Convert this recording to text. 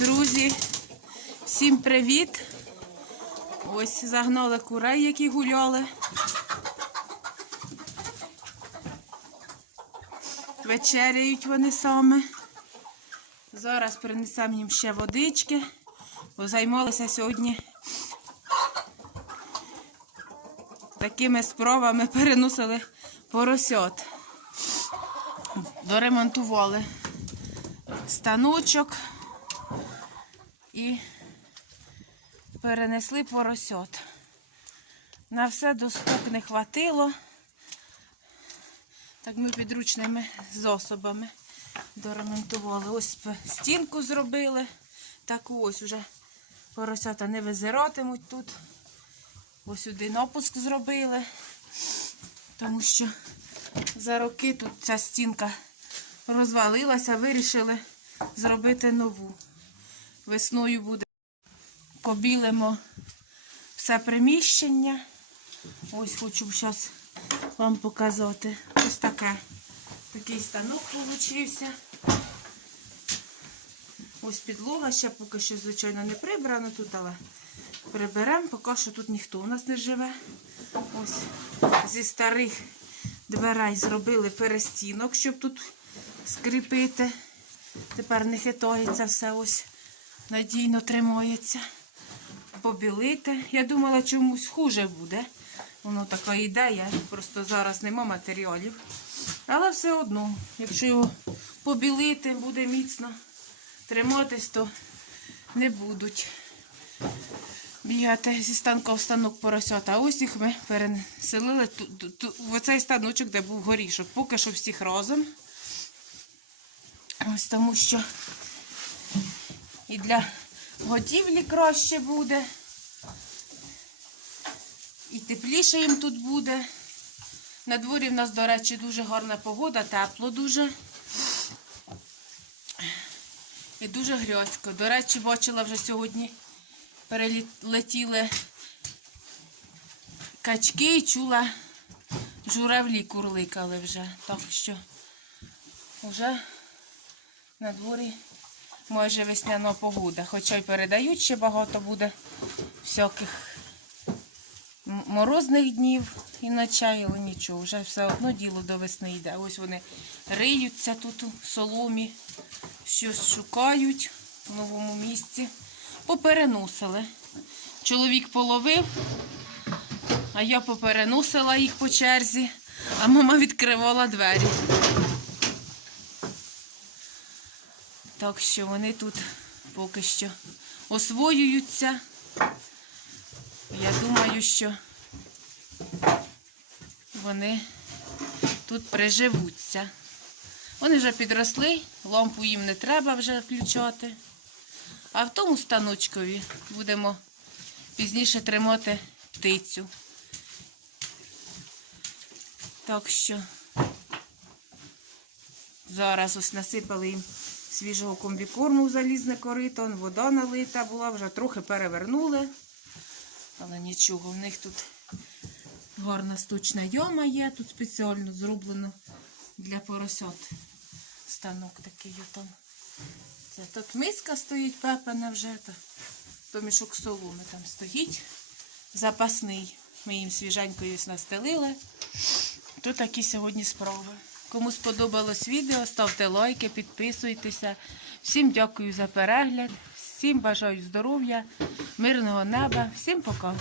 Друзі, всім привіт! Ось загнали курей, які гуляли. Вечеряють вони саме. Зараз принесемо їм ще водички, бо займалися сьогодні такими спробами переносили поросят. Доремонтували станочок і перенесли поросят. На все до штук не хватило. Так ми підручними засобами доремонтували. Ось стінку зробили. Таку ось уже поросята не визиратимуть тут. Ось один опуск зробили, тому що за роки тут ця стінка розвалилася, вирішили зробити нову. Весною буде побілимо все приміщення. Ось хочу зараз вам показати. Ось таке. Такий станок получився. Ось підлога ще поки що, звичайно, не прибрано тут, але приберемо, поки що тут ніхто у нас не живе. Ось зі старих дверей зробили перестінок, щоб тут скріпити. Тепер не хитається все ось надійно тримається. Побілити. Я думала, чомусь хуже буде. Воно така ідея, просто зараз нема матеріалів. Але все одно, якщо його побілити, буде міцно триматись, то не будуть бігати зі станка в станок поросята. Ось їх ми переселили в оцей станочок, де був горішок. Поки що всіх разом. Ось тому що і для готівлі краще буде. І тепліше їм тут буде. На дворі в нас, до речі, дуже гарна погода, тепло дуже. І дуже грязько. До речі, бачила вже сьогодні перелетіли качки і чула журавлі курликали вже. Так що вже на дворі майже весняна погода. Хоча й передають ще багато буде всяких морозних днів і ночей, але нічого, вже все одно діло до весни йде. Ось вони риються тут у соломі, щось шукають в новому місці. Попереносили. Чоловік половив, а я попереносила їх по черзі, а мама відкривала двері. Так що вони тут поки що освоюються. Я думаю, що вони тут приживуться. Вони вже підросли, лампу їм не треба вже включати. А в тому станочкові будемо пізніше тримати птицю. Так що зараз ось насипали їм свіжого комбікорму в залізне корито, вода налита була, вже трохи перевернули. Але нічого, в них тут гарна стучна яма є, тут спеціально зроблено для поросят. Станок такий там. Це тут миска стоїть, пепена вже, то, то мішок соломи там стоїть. Запасний. Ми їм свіженькою ось настелили. То такі сьогодні справи. Кому сподобалось відео, ставте лайки, підписуйтеся. Всім дякую за перегляд, всім бажаю здоров'я, мирного неба, всім пока.